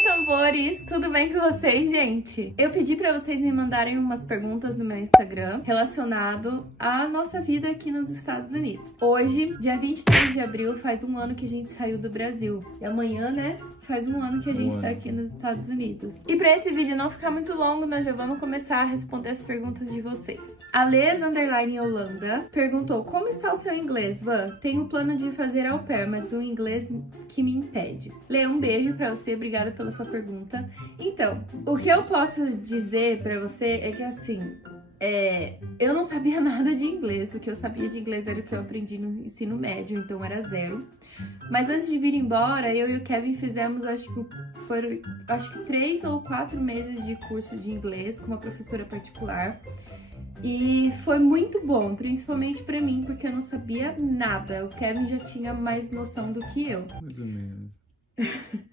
Oi, tambores! Tudo bem com vocês, gente? Eu pedi pra vocês me mandarem umas perguntas no meu Instagram relacionado à nossa vida aqui nos Estados Unidos. Hoje, dia 23 de abril, faz um ano que a gente saiu do Brasil. E amanhã, né, faz um ano que a gente tá aqui nos Estados Unidos. E pra esse vídeo não ficar muito longo, nós já vamos começar a responder as perguntas de vocês. A Les_Holanda perguntou: como está o seu inglês, Van? Tenho o plano de fazer au pair, mas o inglês que me impede. Lê, um beijo pra você, obrigada pela sua pergunta. Então, o que eu posso dizer pra você é que assim, eu não sabia nada de inglês. O que eu sabia de inglês era o que eu aprendi no ensino médio, então era 0. Mas antes de vir embora, eu e o Kevin fizemos, acho que 3 ou 4 meses de curso de inglês com uma professora particular. E foi muito bom, principalmente pra mim, porque eu não sabia nada. O Kevin já tinha mais noção do que eu. Mais ou menos.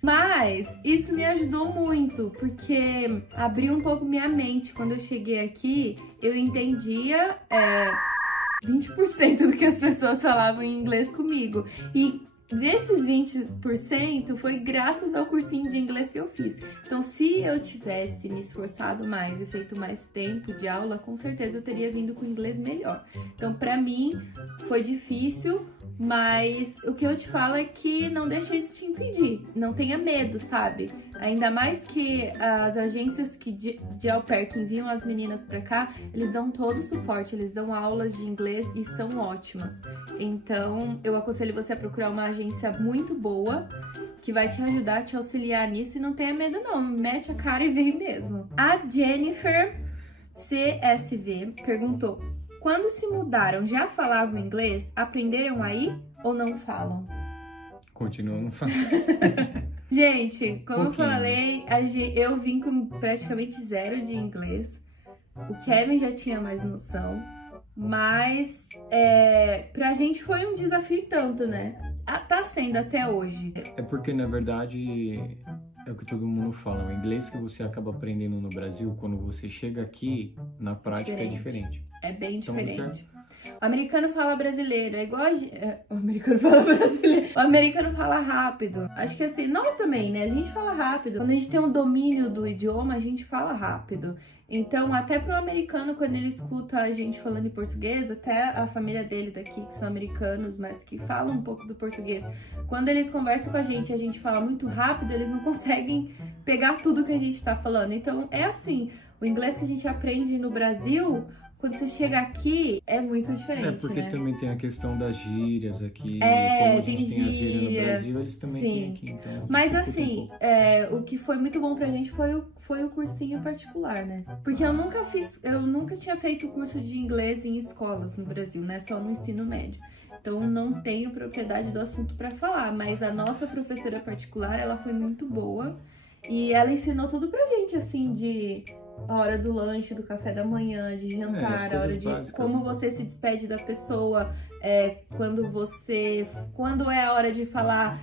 Mas isso me ajudou muito, porque abriu um pouco minha mente. Quando eu cheguei aqui, eu entendia 20% do que as pessoas falavam em inglês comigo. E desses 20% foi graças ao cursinho de inglês que eu fiz. Então, se eu tivesse me esforçado mais e feito mais tempo de aula, com certeza eu teria vindo com inglês melhor. Então, pra mim, foi difícil, mas o que eu te falo é que não deixa isso te impedir. Não tenha medo, sabe? Ainda mais que as agências de au pair que enviam as meninas pra cá, eles dão todo o suporte, eles dão aulas de inglês e são ótimas. Então, eu aconselho você a procurar uma agência muito boa, que vai te ajudar, te auxiliar nisso, e não tenha medo não, mete a cara e vem mesmo. A Jennifer CSV perguntou: quando se mudaram, já falavam inglês? Aprenderam aí ou não falam? Continuam falando. Gente, como eu falei, eu vim com praticamente 0 de inglês. O Kevin já tinha mais noção. Mas pra gente foi um desafio tanto, né? Tá sendo até hoje. É porque, na verdade, é o que todo mundo fala. O inglês que você acaba aprendendo no Brasil, quando você chega aqui, na prática é diferente. É bem Então, diferente. O americano fala brasileiro, é igual o americano fala brasileiro. O americano fala rápido. Acho que assim, nós também, né? A gente fala rápido. Quando a gente tem um domínio do idioma, a gente fala rápido. Então, até pro americano, quando ele escuta a gente falando em português, até a família dele daqui, que são americanos, mas que falam um pouco do português, quando eles conversam com a gente fala muito rápido, eles não conseguem pegar tudo que a gente tá falando. Então, é assim, o inglês que a gente aprende no Brasil, quando você chega aqui, é muito diferente, porque né? também tem a questão das gírias aqui. Como a gente tem as gírias no Brasil, eles também têm aqui. Então, mas assim, o que foi muito bom pra gente foi o cursinho particular, né? Porque eu nunca tinha feito curso de inglês em escolas no Brasil, né? Só no ensino médio. Então, não tenho propriedade do assunto pra falar. Mas a nossa professora particular, ela foi muito boa. E ela ensinou tudo pra gente, assim, de a hora do lanche, do café da manhã, de jantar, a hora de básicas, como você se despede da pessoa, quando é a hora de falar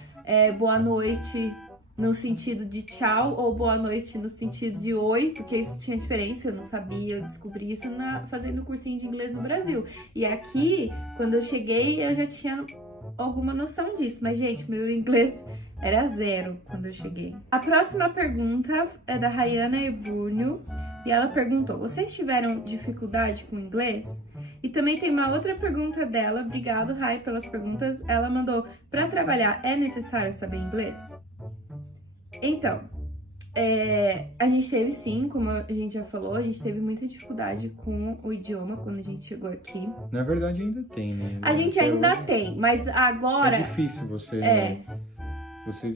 boa noite no sentido de tchau, ou boa noite no sentido de oi, porque isso tinha diferença, eu não sabia, eu descobri isso fazendo cursinho de inglês no Brasil. E aqui, quando eu cheguei, eu já tinha alguma noção disso, mas gente, meu inglês era 0 quando eu cheguei. A próxima pergunta é da Rayana Erbúrnio, e ela perguntou: vocês tiveram dificuldade com inglês? E também tem uma outra pergunta dela. Obrigado, Ray, pelas perguntas. Ela mandou: para trabalhar é necessário saber inglês? Então, a gente teve sim, como a gente já falou, a gente teve muita dificuldade com o idioma quando a gente chegou aqui. Na verdade ainda tem, né? A gente ainda tem, mas agora... É difícil você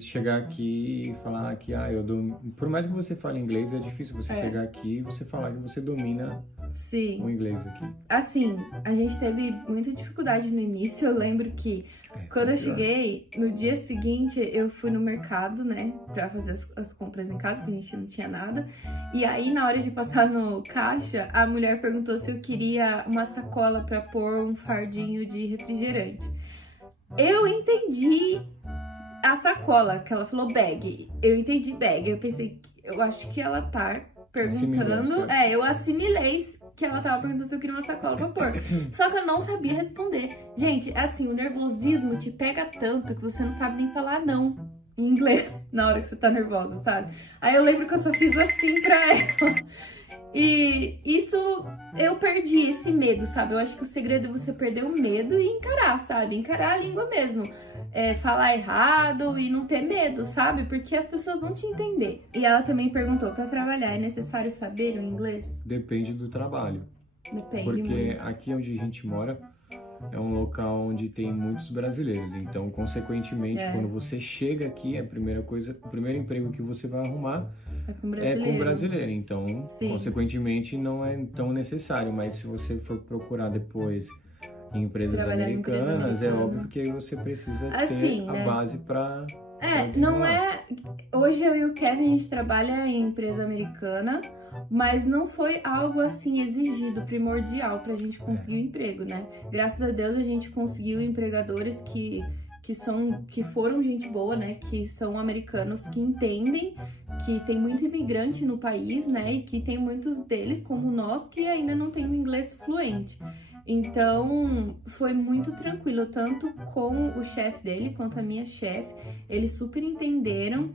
chegar aqui e falar que eu domino. Por mais que você fale inglês, é difícil você chegar aqui e você falar que você domina o inglês aqui. Assim, a gente teve muita dificuldade no início. Eu lembro que quando eu cheguei, no dia seguinte eu fui no mercado, né, pra fazer as compras em casa, que a gente não tinha nada. E aí, na hora de passar no caixa, a mulher perguntou se eu queria uma sacola pra pôr um fardinho de refrigerante. Eu entendi a sacola, que ela falou bag. Eu entendi bag. Eu pensei, eu acho que ela tá perguntando. Eu assimilei que ela tava perguntando se eu queria uma sacola pra pôr. Só que eu não sabia responder. Gente, assim, o nervosismo te pega tanto que você não sabe nem falar não. em inglês na hora que você tá nervosa, sabe? Aí eu lembro que eu só fiz assim pra ela. E isso, eu perdi esse medo, sabe? Eu acho que o segredo é você perder o medo e encarar, sabe? Encarar a língua mesmo. Falar errado e não ter medo, sabe? Porque as pessoas vão te entender. E ela também perguntou, pra trabalhar é necessário saber o inglês? Depende do trabalho. Depende porque muito. Aqui onde a gente mora é um local onde tem muitos brasileiros. Então, consequentemente, quando você chega aqui, a primeira coisa, o primeiro emprego que você vai arrumar é com brasileiro. Então, sim, consequentemente, não é tão necessário. Mas se você for procurar depois em empresas americanas, é óbvio que aí você precisa ter a base para... não é... Hoje eu e o Kevin, a gente trabalha em empresa americana, mas não foi algo assim exigido, primordial pra gente conseguir o emprego, né? Graças a Deus a gente conseguiu empregadores que foram gente boa, né? Que são americanos, que entendem que tem muito imigrante no país, né? E que tem muitos deles, como nós, que ainda não tem o inglês fluente. Então, foi muito tranquilo, tanto com o chefe dele quanto a minha chefe. Eles super entenderam.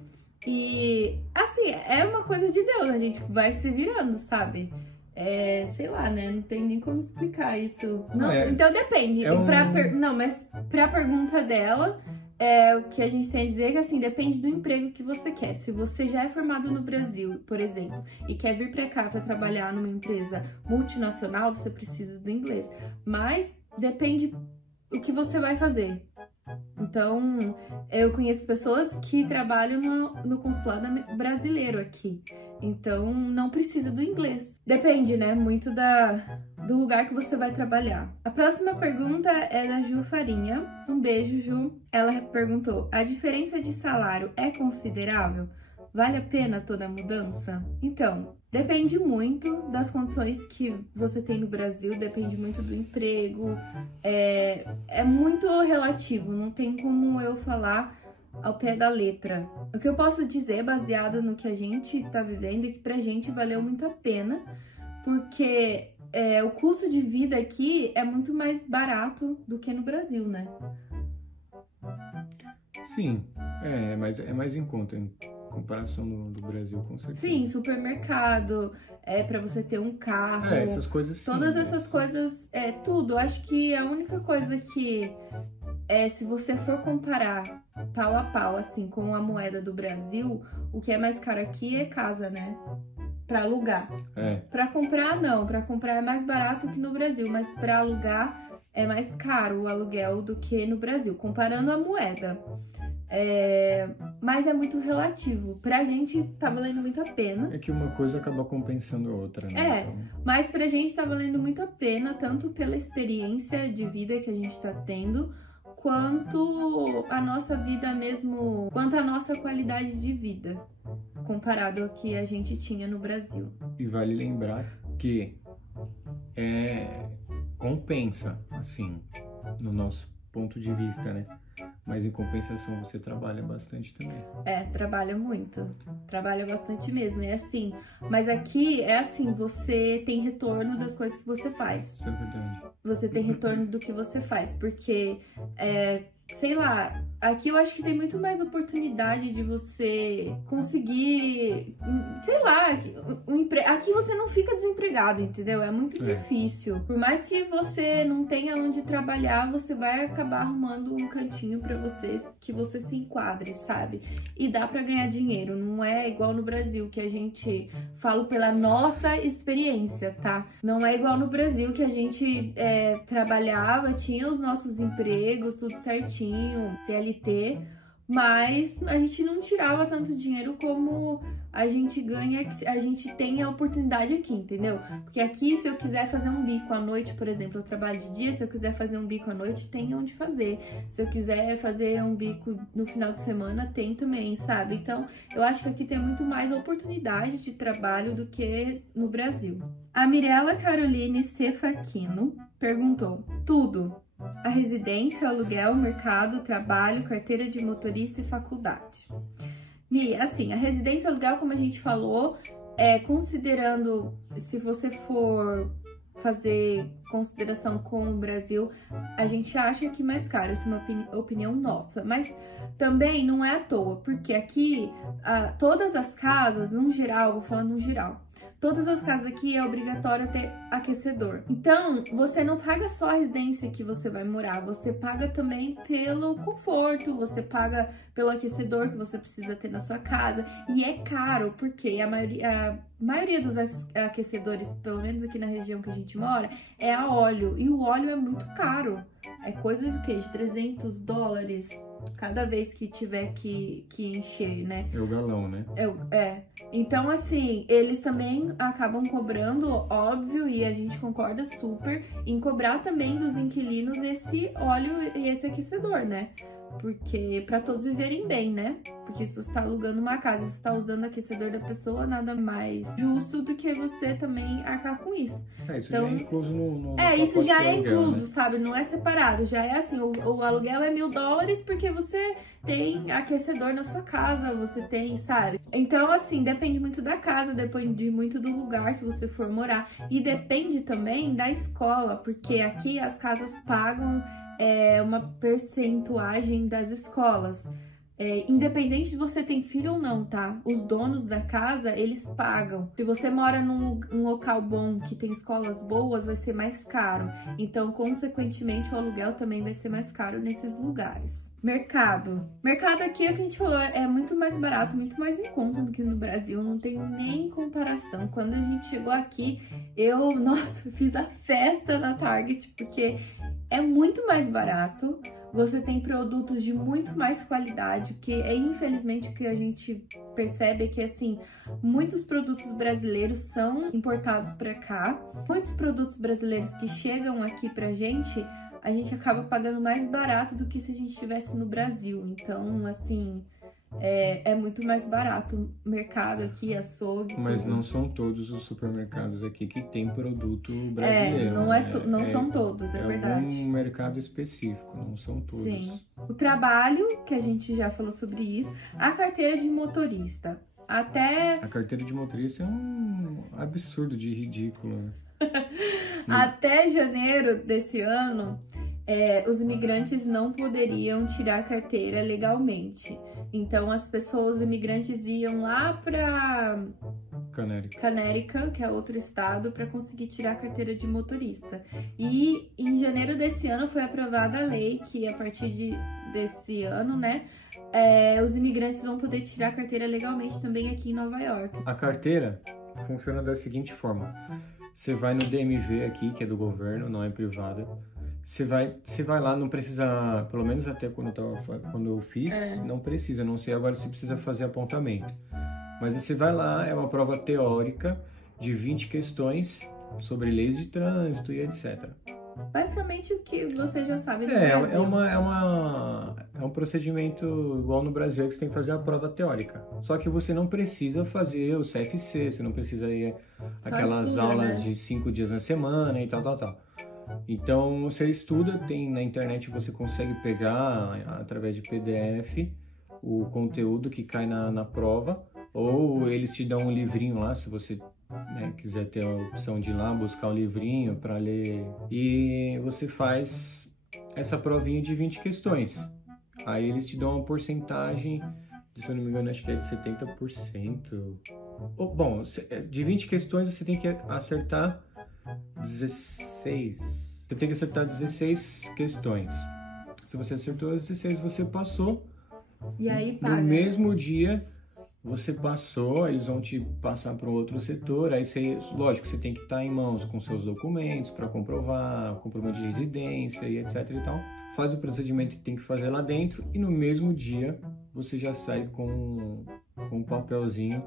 E, assim, é uma coisa de Deus, a gente vai se virando, sabe? Sei lá, né? Não tem nem como explicar isso. Então, depende. Mas pra pergunta dela, o que a gente tem a dizer é que, assim, depende do emprego que você quer. Se você já é formado no Brasil, por exemplo, e quer vir pra cá pra trabalhar numa empresa multinacional, você precisa do inglês. Mas depende o que você vai fazer. Então, eu conheço pessoas que trabalham no consulado brasileiro aqui. Então, não precisa do inglês. Depende, né? Muito do lugar que você vai trabalhar. A próxima pergunta é da Ju Farinha. Um beijo, Ju. Ela perguntou, a diferença de salário é considerável? Vale a pena toda a mudança? Então, depende muito das condições que você tem no Brasil, depende muito do emprego, é muito relativo, não tem como eu falar ao pé da letra. O que eu posso dizer, baseado no que a gente tá vivendo, é que pra gente valeu muito a pena, porque o custo de vida aqui é muito mais barato do que no Brasil, né? Sim, mas é mais em conta, hein? Comparação do Brasil, com certeza. Sim, supermercado, pra você ter um carro. Essas coisas sim. Todas essas coisas, tudo. Acho que a única coisa que, se você for comparar pau a pau, assim, com a moeda do Brasil, o que é mais caro aqui é casa, né? Pra alugar. Pra comprar, não. Pra comprar é mais barato que no Brasil, mas pra alugar é mais caro o aluguel do que no Brasil, comparando a moeda. Mas é muito relativo. Pra gente tá valendo muito a pena. É que uma coisa acaba compensando a outra, né? Então... Mas pra gente tá valendo muito a pena, tanto pela experiência de vida que a gente tá tendo, quanto a nossa vida mesmo, quanto a nossa qualidade de vida, comparado ao que a gente tinha no Brasil. E vale lembrar que compensa, assim, no nosso ponto de vista, né? Mas em compensação você trabalha bastante também. Trabalha muito. Trabalha bastante mesmo. Assim, mas aqui é assim, você tem retorno das coisas que você faz. Isso é verdade. Você tem retorno do que você faz, porque sei lá, aqui eu acho que tem muito mais oportunidade de você conseguir, sei lá, aqui você não fica desempregado, entendeu? É muito difícil. Por mais que você não tenha onde trabalhar, você vai acabar arrumando um cantinho pra você, que você se enquadre, sabe? E dá pra ganhar dinheiro, não é igual no Brasil, que a gente, falo pela nossa experiência, tá? Não é igual no Brasil, que a gente trabalhava, tinha os nossos empregos, tudo certinho, CLT, mas a gente não tirava tanto dinheiro como a gente ganha, a gente tem a oportunidade aqui, entendeu? Porque aqui, se eu quiser fazer um bico à noite, por exemplo, eu trabalho de dia, se eu quiser fazer um bico à noite, tem onde fazer. Se eu quiser fazer um bico no final de semana, tem também, sabe? Então, eu acho que aqui tem muito mais oportunidade de trabalho do que no Brasil. A Mirella Caroline Cefaquino perguntou, tudo. A residência, aluguel, mercado, trabalho, carteira de motorista e faculdade. Mi, assim, a residência, aluguel, como a gente falou, considerando se você for fazer consideração com o Brasil, a gente acha que mais caro, isso é uma opinião nossa, mas também não é à toa, porque aqui todas as casas, num geral, vou falando no geral, todas as casas aqui é obrigatório ter aquecedor. Então, você não paga só a residência que você vai morar, você paga também pelo conforto, você paga pelo aquecedor que você precisa ter na sua casa. E é caro, porque a maioria dos aquecedores, pelo menos aqui na região que a gente mora, é a óleo. E o óleo é muito caro. É coisa de quê? De $300 cada vez que tiver que encher, né? É o galão, né? Então, assim, eles também acabam cobrando, óbvio, e a gente concorda super em cobrar também dos inquilinos esse óleo e esse aquecedor, né? Porque para todos viverem bem, né? Porque se você tá alugando uma casa e você tá usando o aquecedor da pessoa, nada mais justo do que você também arcar com isso. Isso então, já é incluso no isso já é aluguel, incluso, né? Sabe? Não é separado. Já é assim, o aluguel é $1.000 porque você tem aquecedor na sua casa, você tem, sabe? Então, assim, depende muito da casa, depende muito do lugar que você for morar. E depende também da escola, porque aqui as casas pagam uma percentuagem das escolas. Independente de você ter filho ou não, tá? Os donos da casa, eles pagam. Se você mora num local bom, que tem escolas boas, vai ser mais caro. Então, consequentemente, o aluguel também vai ser mais caro nesses lugares. Mercado. Mercado aqui, é o que a gente falou, é muito mais barato, muito mais em conta do que no Brasil. Não tem nem comparação. Quando a gente chegou aqui, nossa, fiz a festa na Target, porque é muito mais barato. Você tem produtos de muito mais qualidade, que infelizmente o que a gente percebe é que, assim, muitos produtos brasileiros são importados para cá. Muitos produtos brasileiros que chegam aqui pra gente, a gente acaba pagando mais barato do que se a gente estivesse no Brasil. Então, assim, é muito mais barato o mercado aqui, açougue. Mas tudo. Não são todos os supermercados aqui que tem produto brasileiro. Não são todos, é verdade. É um mercado específico, não são todos. Sim. O trabalho, que a gente já falou sobre isso. A carteira de motorista. A carteira de motorista é um absurdo de ridículo, né? Até janeiro desse ano, os imigrantes não poderiam tirar a carteira legalmente. Então, os imigrantes iam lá para Connecticut, que é outro estado, para conseguir tirar a carteira de motorista. E em janeiro desse ano foi aprovada a lei que, a partir desse ano, né, os imigrantes vão poder tirar a carteira legalmente também aqui em Nova York. A carteira funciona da seguinte forma. Você vai no DMV aqui, que é do governo, não é privada. Você vai lá, não precisa, pelo menos até quando eu fiz, não precisa, não sei agora se precisa fazer apontamento. Mas você vai lá, é uma prova teórica de 20 questões sobre leis de trânsito e etc. Basicamente o que você já sabe do Brasil. É um procedimento igual no Brasil, que você tem que fazer a prova teórica. Só que você não precisa fazer o CFC, você não precisa ir aquelas aulas, né, de 5 dias na semana e tal. Então, você estuda, na internet você consegue pegar, através de PDF, o conteúdo que cai na prova, ou eles te dão um livrinho lá, se você quiser ter a opção de ir lá buscar um livrinho para ler. E você faz essa provinha de 20 questões. Aí eles te dão uma porcentagem, se eu não me engano, acho que é de 70%. Bom, de 20 questões você tem que acertar 16. Você tem que acertar 16 questões. Se você acertou as 16, você passou. E aí paga. No mesmo dia, você passou, eles vão te passar para um outro setor. Aí lógico, você tem que estar em mãos com seus documentos para comprovar, comprovante de residência e etc e tal. Faz o procedimento que tem que fazer lá dentro e no mesmo dia você já sai com um papelzinho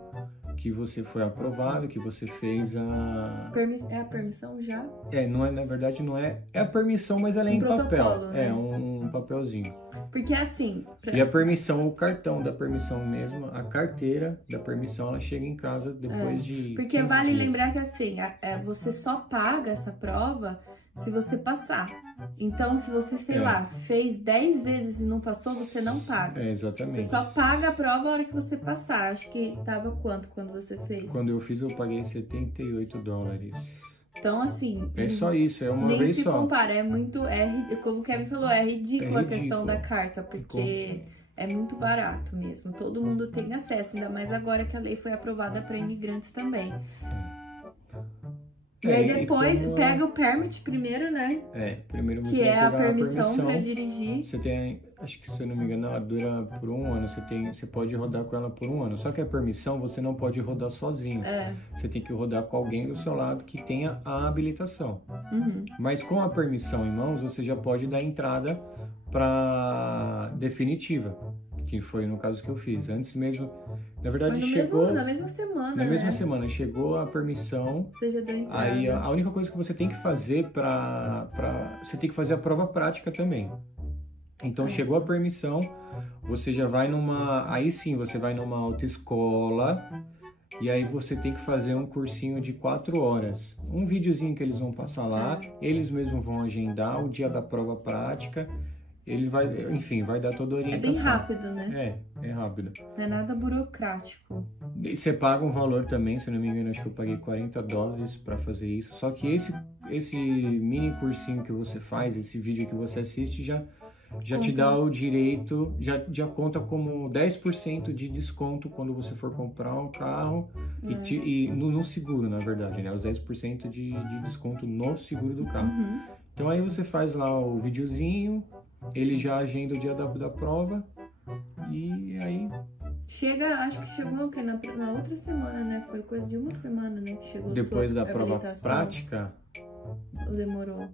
que você foi aprovado, que você fez É a permissão já? Na verdade não é. É a permissão, mas ela é em papel. Né? É um papelzinho. Porque assim... E a permissão, o cartão da permissão mesmo, a carteira da permissão, ela chega em casa depois de... Porque vale lembrar que assim, você só paga essa prova se você passar. Então, se você, sei lá, fez 10 vezes e não passou, você não paga. Exatamente. Você só paga a prova a hora que você passar. Acho que tava quanto quando você fez? Quando eu fiz, eu paguei $78. Então, assim... É só isso, é uma nem vez se só. compara, é muito... como o Kevin falou, é ridícula a questão da carta, porque é muito barato mesmo. Todo mundo tem acesso, ainda mais agora que a lei foi aprovada para imigrantes também. E aí depois pega o permit primeiro, né? Primeiro você que vai pegar a permissão para dirigir. Você tem, acho que se eu não me engano, ela dura por 1 ano. Você pode rodar com ela por 1 ano. Só que a permissão você não pode rodar sozinho. Você tem que rodar com alguém do seu lado que tenha a habilitação. Mas com a permissão em mãos, você já pode dar entrada para definitiva. Que foi no caso que eu fiz. Antes mesmo, na verdade, chegou... na mesma semana, Na mesma semana, chegou a permissão. Você já deu entrada. Aí a única coisa que você tem que fazer você tem que fazer a prova prática também. Então, chegou a permissão, você já vai aí sim, você vai numa autoescola, e aí você tem que fazer um cursinho de 4 horas. Um videozinho que eles vão passar lá, eles mesmos vão agendar o dia da prova prática. Ele vai, enfim, vai dar toda a orientação. É bem rápido, né? É rápido. Não é nada burocrático. E você paga um valor também, se eu não me engano, acho que eu paguei $40 para fazer isso. Só que esse mini cursinho que você faz, esse vídeo que você assiste, já te dá o direito, já conta como 10% de desconto quando você for comprar um carro e no seguro, na verdade, né? Os 10% de desconto no seguro do carro. Então aí você faz lá o videozinho, ele já agenda o dia da prova e aí... Acho que chegou na outra semana, né? Foi coisa de 1 semana, né? Que chegou depois da prova prática. Ou demorou?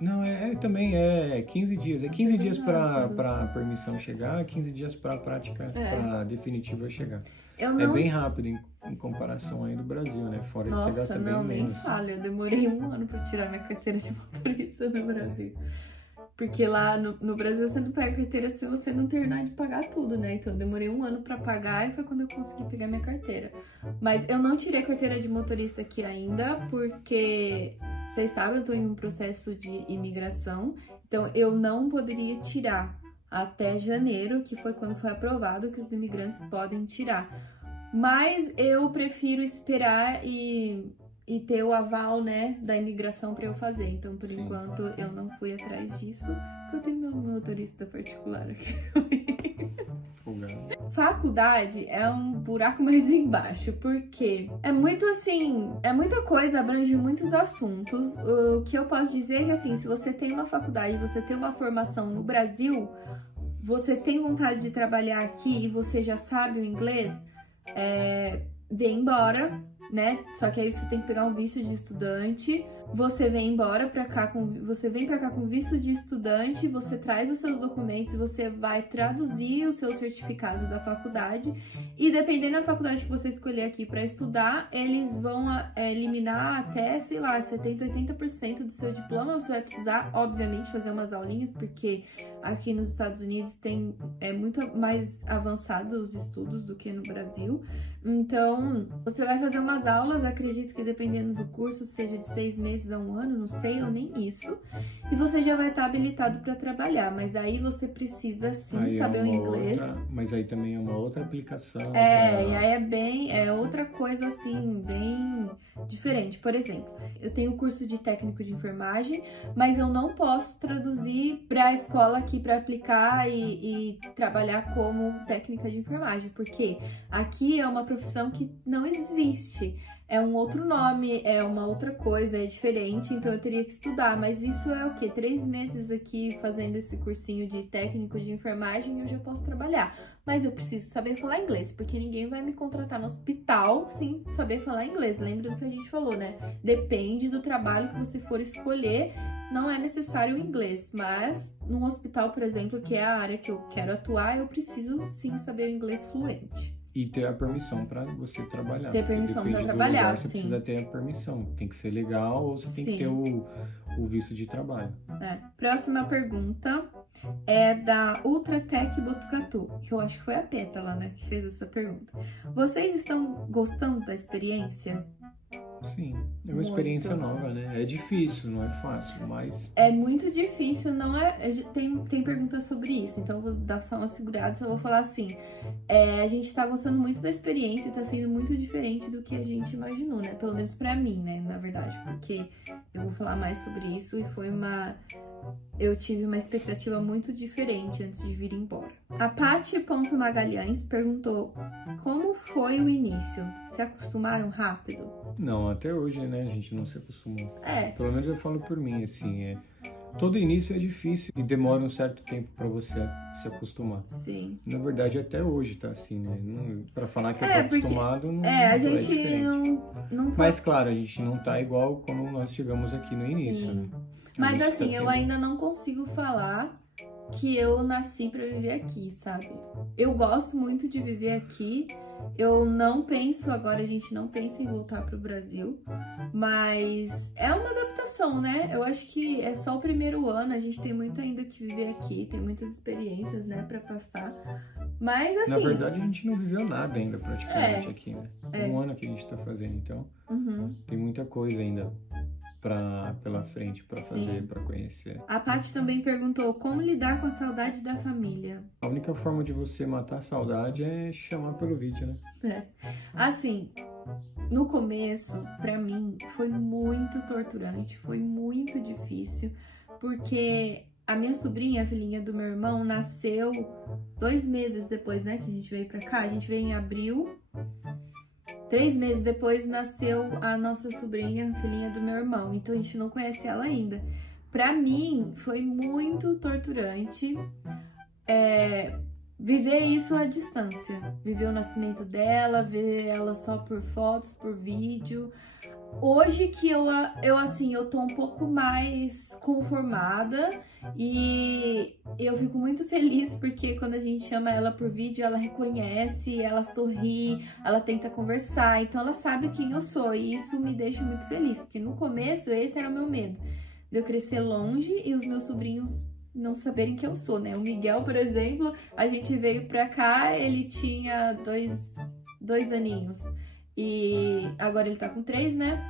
Não, também é 15 dias. É 15 dias para permissão chegar, 15 dias para prática, para definitiva chegar. É bem rápido em comparação aí do Brasil, né? Fora que você gasta bem menos. Nem fala. Eu demorei 1 ano para tirar minha carteira de motorista no Brasil. Porque lá no Brasil você não pega a carteira se você não terminar de pagar tudo, né? Então eu demorei 1 ano pra pagar e foi quando eu consegui pegar minha carteira. Mas eu não tirei a carteira de motorista aqui ainda, porque vocês sabem, eu tô em um processo de imigração. Então eu não poderia tirar até janeiro, que foi quando foi aprovado que os imigrantes podem tirar. Mas eu prefiro esperar e ter o aval, né, da imigração para eu fazer. Então, por enquanto, eu não fui atrás disso, porque eu tenho meu motorista particular aqui. Faculdade é um buraco mais embaixo, porque é muito assim, é muita coisa, abrange muitos assuntos. O que eu posso dizer é que, assim, se você tem uma faculdade, você tem uma formação no Brasil, você tem vontade de trabalhar aqui e você já sabe o inglês, vem embora, né? Só que aí você tem que pegar um visto de estudante. Você vem pra cá com visto de estudante, você traz os seus documentos, você vai traduzir os seus certificados da faculdade e dependendo da faculdade que você escolher aqui para estudar, eles vão eliminar até, sei lá, 70, 80% do seu diploma. Você vai precisar, obviamente, fazer umas aulinhas, porque aqui nos Estados Unidos é muito mais avançado os estudos do que no Brasil. Então, você vai fazer umas aulas, acredito que dependendo do curso, seja de 6 meses a 1 ano, não sei, ou nem isso. E você já vai estar habilitado para trabalhar, mas aí você precisa sim saber o inglês. Mas aí também é uma outra aplicação. E aí é outra coisa assim, bem diferente. Por exemplo, eu tenho curso de técnico de enfermagem, mas eu não posso traduzir para a escola aqui para aplicar e trabalhar como técnica de enfermagem, porque aqui é uma profissão que não existe. É um outro nome, é uma outra coisa, é diferente, então eu teria que estudar. Mas isso é o quê? 3 meses aqui fazendo esse cursinho de técnico de enfermagem e eu já posso trabalhar. Mas eu preciso saber falar inglês, porque ninguém vai me contratar no hospital sem saber falar inglês. Lembra do que a gente falou, né? Depende do trabalho que você for escolher, não é necessário o inglês. Mas num hospital, por exemplo, que é a área que eu quero atuar, eu preciso sim saber o inglês fluente. E ter a permissão para você trabalhar. Ter permissão para trabalhar, lugar, você precisa ter a permissão. Tem que ser legal ou você tem que ter o visto de trabalho. Próxima pergunta é da Ultratech Botucatu, que eu acho que foi a Pétala, né, que fez essa pergunta. Vocês estão gostando da experiência? Sim, é uma experiência nova, né? É difícil, não é fácil, mas... É muito difícil, não é... Tem perguntas sobre isso, então eu vou dar só uma segurada, só vou falar assim. A gente tá gostando muito da experiência, tá sendo muito diferente do que a gente imaginou, né? Pelo menos pra mim, né? Na verdade, porque eu vou falar mais sobre isso e eu tive uma expectativa muito diferente antes de vir embora. A Paty.Magalhães perguntou: como foi o início? Se acostumaram rápido? Não, até hoje, né? A gente não se acostumou. Pelo menos eu falo por mim, assim, todo início é difícil e demora um certo tempo pra você se acostumar. Sim. Na verdade, até hoje tá assim, né? Pra falar que eu tô acostumado, não a gente é diferente. não... Mas, claro, a gente não tá igual como nós chegamos aqui no início, Sim. né? Mas, assim, eu ainda não consigo falar que eu nasci pra viver aqui, sabe? Eu gosto muito de viver aqui. Eu não penso, agora a gente não pensa em voltar pro Brasil, mas é uma adaptação, né? Eu acho que é só o primeiro ano, a gente tem muito ainda que viver aqui, tem muitas experiências, né, pra passar, mas assim... Na verdade, a gente não viveu nada ainda praticamente aqui, né? Um ano que a gente tá fazendo, então tem muita coisa ainda pela frente pra fazer, pra conhecer. A Paty também perguntou como lidar com a saudade da família. A única forma de você matar a saudade é chamar pelo vídeo, né? Assim, no começo, pra mim, foi muito torturante, foi muito difícil, porque a minha sobrinha, a filhinha do meu irmão, nasceu 2 meses depois, né, que a gente veio pra cá. A gente veio em abril. 3 meses depois nasceu a nossa sobrinha, a filhinha do meu irmão. Então a gente não conhece ela ainda. Pra mim, foi muito torturante viver isso à distância. Viver o nascimento dela, ver ela só por fotos, por vídeo. Hoje que eu tô um pouco mais conformada e eu fico muito feliz porque quando a gente chama ela por vídeo, ela reconhece, ela sorri, ela tenta conversar, então ela sabe quem eu sou e isso me deixa muito feliz, porque no começo esse era o meu medo, de eu crescer longe e os meus sobrinhos não saberem quem eu sou, né? O Miguel, por exemplo, a gente veio pra cá, ele tinha 2 aninhos. E agora ele tá com 3, né?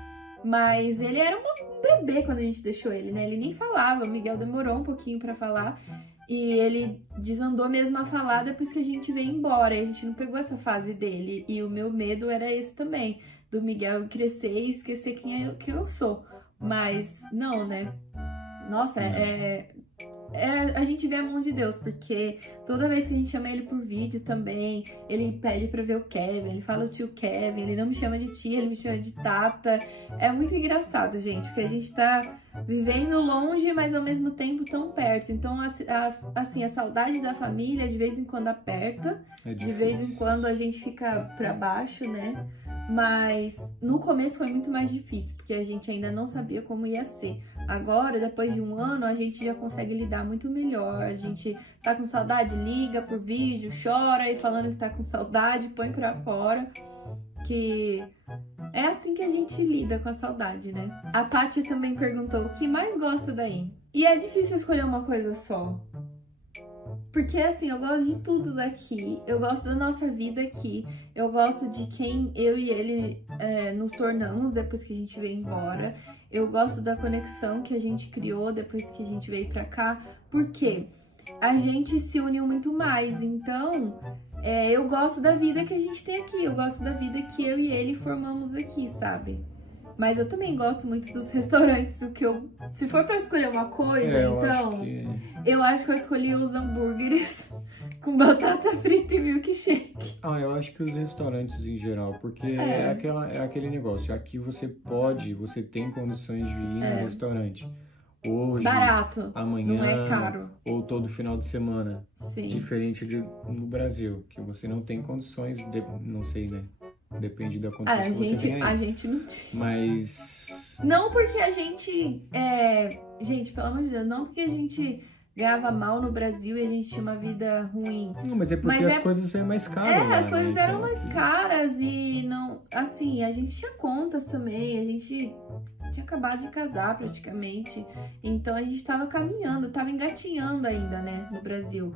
Mas ele era um bebê quando a gente deixou ele, né? Ele nem falava, o Miguel demorou um pouquinho pra falar. E ele desandou mesmo a falar depois que a gente veio embora. E a gente não pegou essa fase dele. E o meu medo era esse também, do Miguel crescer e esquecer quem eu sou. Mas não, né? Nossa, a gente vê a mão de Deus, porque toda vez que a gente chama ele por vídeo também, ele pede pra ver o Kevin, ele fala o tio Kevin, ele não me chama de tia, ele me chama de Tata. É muito engraçado, gente, porque a gente tá vivendo longe, mas ao mesmo tempo tão perto. Então, assim, a saudade da família de vez em quando aperta, de vez em quando a gente fica pra baixo, né? Mas no começo foi muito mais difícil, porque a gente ainda não sabia como ia ser. Agora, depois de 1 ano, a gente já consegue lidar muito melhor. A gente tá com saudade, liga por vídeo, chora e falando que tá com saudade, põe pra fora. Que é assim que a gente lida com a saudade, né? A Paty também perguntou o que mais gosta daí. E é difícil escolher uma coisa só. Porque, assim, eu gosto de tudo daqui, eu gosto da nossa vida aqui, eu gosto de quem eu e ele nos tornamos depois que a gente veio embora, eu gosto da conexão que a gente criou depois que a gente veio pra cá, porque a gente se uniu muito mais, então eu gosto da vida que a gente tem aqui, eu gosto da vida que eu e ele formamos aqui, sabe? Mas eu também gosto muito dos restaurantes, se for pra escolher uma coisa, eu acho que eu escolhi os hambúrgueres com batata frita e milkshake. Eu acho que os restaurantes em geral, porque é aquele negócio, aqui você tem condições de ir no restaurante. Hoje, barato, amanhã, não é caro. Ou todo final de semana. Sim. Diferente no Brasil, que você não tem condições, não sei, né? Depende da condição que você tem aí. A gente não tinha. Mas... Não porque a gente... Gente, pelo amor de Deus, não porque a gente ganhava mal no Brasil e a gente tinha uma vida ruim. Não, mas é porque as coisas eram mais caras. As coisas eram mais caras e não... Assim, a gente tinha contas também, a gente tinha acabado de casar praticamente. Então a gente tava caminhando, tava engatinhando ainda, né, no Brasil.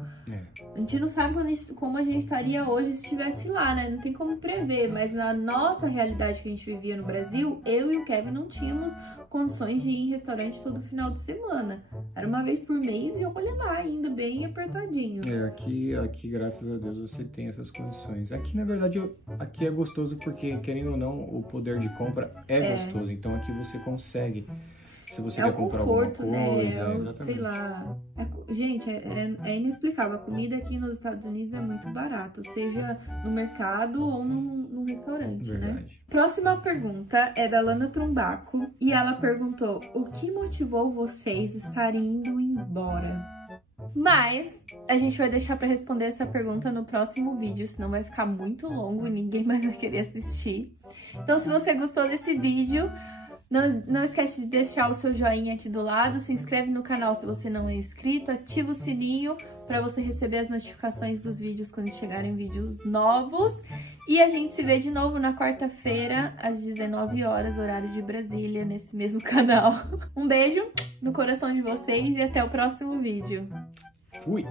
A gente não sabe como a gente estaria hoje se estivesse lá, né? Não tem como prever, mas na nossa realidade que a gente vivia no Brasil, eu e o Kevin não tínhamos condições de ir em restaurante todo final de semana. Era uma vez por mês e olha lá, ainda bem apertadinho. Aqui, graças a Deus, você tem essas condições. Aqui, na verdade, aqui é gostoso porque, querendo ou não, o poder de compra é gostoso. Então, aqui você consegue, se você quer comprar alguma coisa, né? Exatamente. Sei lá. Gente, é inexplicável. A comida aqui nos Estados Unidos é muito barata, seja no mercado ou num restaurante, Verdade. né? Próxima pergunta é da Lana Trumbaco e ela perguntou: o que motivou vocês estarem indo embora? Mas a gente vai deixar pra responder essa pergunta no próximo vídeo, senão vai ficar muito longo e ninguém mais vai querer assistir. Então, se você gostou desse vídeo, não esquece de deixar o seu joinha aqui do lado, se inscreve no canal se você não é inscrito, ativa o sininho para você receber as notificações dos vídeos quando chegarem vídeos novos. E a gente se vê de novo na quarta-feira, às 19 horas, horário de Brasília, nesse mesmo canal. Um beijo no coração de vocês e até o próximo vídeo. Fui!